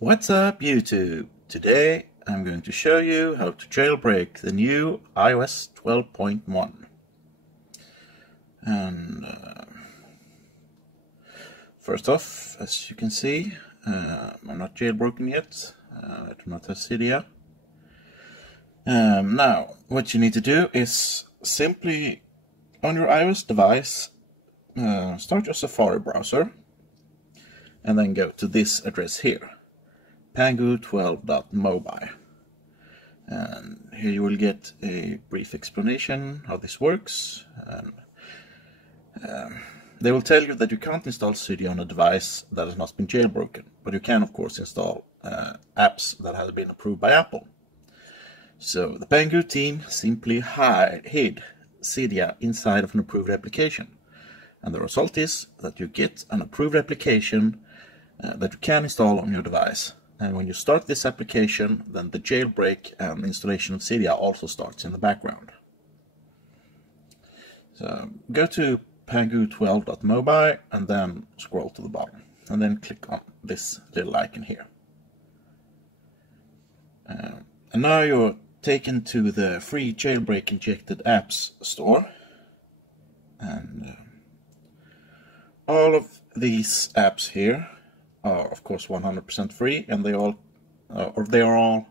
What's up, YouTube? Today I'm going to show you how to jailbreak the new iOS 12.1. And first off, as you can see, I'm not jailbroken yet. I do not have cydia. Now, what you need to do is simply, on your iOS device, start your Safari browser and then go to this address here, Pangu12.mobile. And here you will get a brief explanation how this works. And they will tell you that you can't install cydia on a device that has not been jailbroken, but you can of course install apps that have been approved by Apple. So the Pangu team simply hid cydia inside of an approved application, and the result is that you get an approved application that you can install on your device. And when you start this application, then the jailbreak and installation of cydia also starts in the background. So go to Pangu12.mobile and then scroll to the bottom and then click on this little icon here. And now you're taken to the free jailbreak injected apps store, and all of these apps here are of course 100% free, and they are all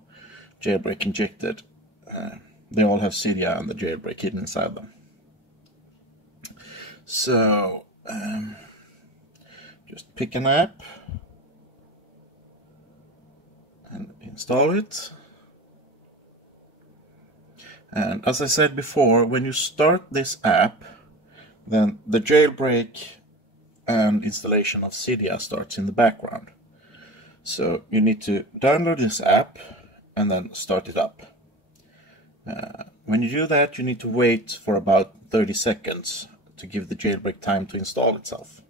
jailbreak injected. They all have cydia and the jailbreak hidden inside them. So just pick an app and install it. And as I said before, when you start this app, then the jailbreak and installation of cydia starts in the background. So you need to download this app and then start it up. When you do that, you need to wait for about 30 seconds to give the jailbreak time to install itself.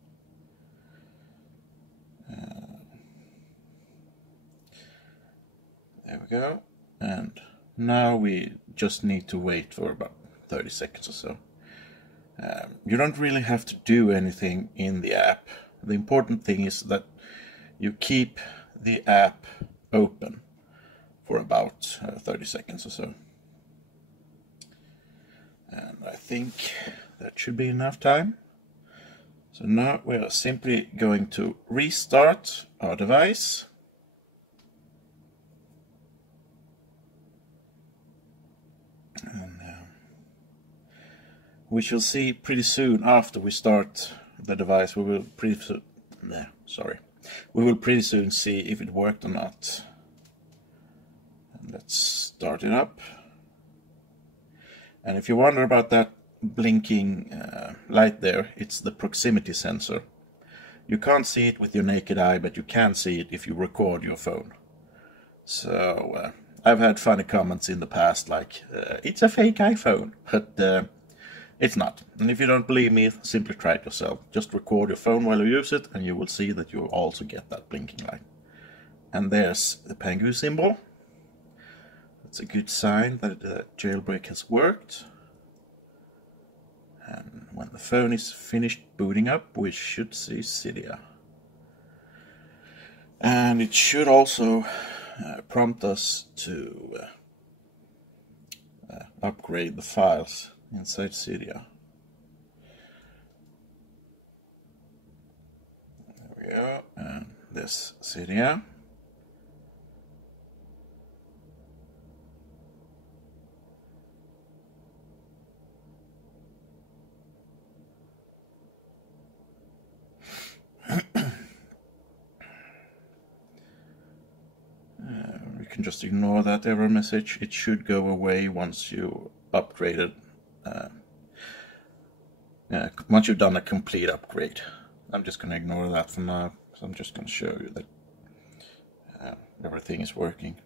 There we go. And now we just need to wait for about 30 seconds or so. You don't really have to do anything in the app. The important thing is that you keep the app open for about 30 seconds or so. And I think that should be enough time. So now we are simply going to restart our device. And we shall see pretty soon after we start the device. We will pretty soon see if it worked or not. And let's start it up. And if you wonder about that blinking light there, it's the proximity sensor. You can't see it with your naked eye, but you can see it if you record your phone. So I've had funny comments in the past like, it's a fake iPhone, but it's not. And if you don't believe me, simply try it yourself. Just record your phone while you use it, and you will see that you will also get that blinking light. And there's the Pangu symbol. That's a good sign that the jailbreak has worked. And when the phone is finished booting up, we should see cydia. And it should also prompt us to upgrade the files inside cydia. There we go, and this cydia. We can just ignore that error message. It should go away once you upgraded. Once you've done a complete upgrade. I'm just going to ignore that for now, so I'm just going to show you that everything is working.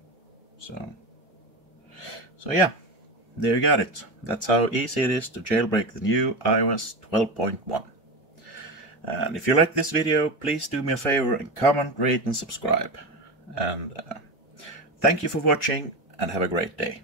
So yeah, there you got it. That's how easy it is to jailbreak the new iOS 12.1. And if you like this video, please do me a favor and comment, rate and subscribe. And thank you for watching, and have a great day.